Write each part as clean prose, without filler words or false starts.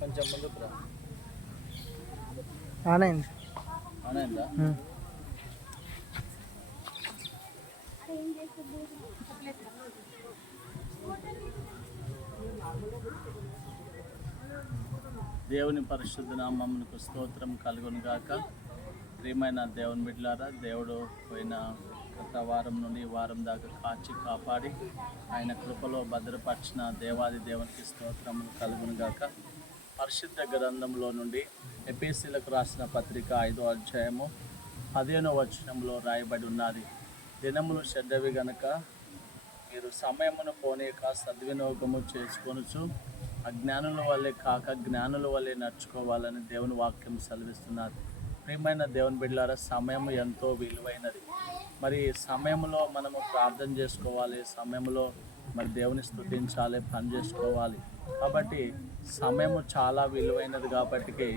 కొంచెం ముందుకు రా. ఆనైంది. అవునైందా? దేవుని పరిశుద్ధ నామమునకు స్తోత్రం కలుగును గాక. ప్రియమైన దేవుని బిడ్డలారా, దేవుడు పోయిన గత వారం నుండి వారం దాకా కాచి కాపాడి ఆయన కృపలో భద్రపరిచిన దేవాది దేవునికి స్తోత్రములు కలుగును గాక. పరిశుద్ధ గ్రంథంలో నుండి ఎపిసీలకు రాసిన పత్రిక 5వ అధ్యాయము 15వ వచనంలో రాయబడి ఉన్నది. దినములు చెడ్డవి గనక మీరు సమయమును పోనీక సద్వినియోగము చేసుకొనుచు అజ్ఞానుల వల్లే కాక జ్ఞానుల వల్లే నడుచుకోవాలని దేవుని వాక్యం సెలవిస్తున్నారు. ప్రియమైన దేవుని బిడ్డలారా, సమయం ఎంతో విలువైనది. మరి సమయంలో మనము ప్రార్థన చేసుకోవాలి, సమయంలో మరి దేవుని స్తుతించాలి, పని చేసుకోవాలి. కాబట్టి సమయము చాలా విలువైనది. కాబట్టి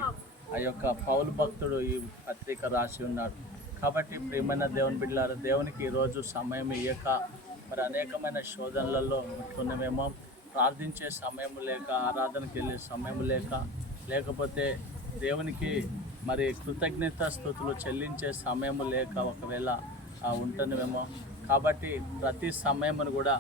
ఆ యొక్క పౌలు భక్తుడు ఈ పత్రిక రాసి ఉన్నాడు. కాబట్టి ప్రియమైన దేవుని బిడ్డలారా, దేవునికి ఈరోజు సమయం ఇయ్యక మరి అనేకమైన శోధనలలో ఉంటున్నామేమో. ప్రార్థించే సమయం లేక, ఆరాధనకి వెళ్ళే సమయం లేకపోతే దేవునికి మరి కృతజ్ఞత స్తుతులు చెల్లించే సమయం లేక ఒకవేళ ఉంటున్నామేమో. కాబట్టి ప్రతి సమయమును కూడా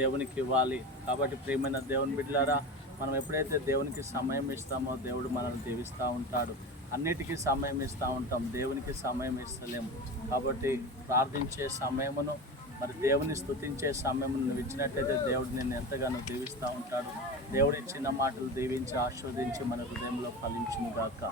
దేవునికి ఇవ్వాలి. కాబట్టి ప్రియమైన దేవుని బిడ్డలారా, మనం ఎప్పుడైతే దేవునికి సమయం ఇస్తామో దేవుడు మనల్ని దీవిస్తూ ఉంటాడు. అన్నిటికీ సమయం ఇస్తూ ఉంటాం, దేవునికి సమయం ఇస్తలేము. కాబట్టి ప్రార్థించే సమయమును మరి దేవుని స్తుతించే సమయమును నువ్వు ఇచ్చినట్లయితే దేవుడు నిన్ను ఎంతగానో దీవిస్తూ ఉంటాడు. దేవుడి చిన్న మాటలు దీవించి ఆస్వాదించి మన హృదయంలో ఫలించును గాక.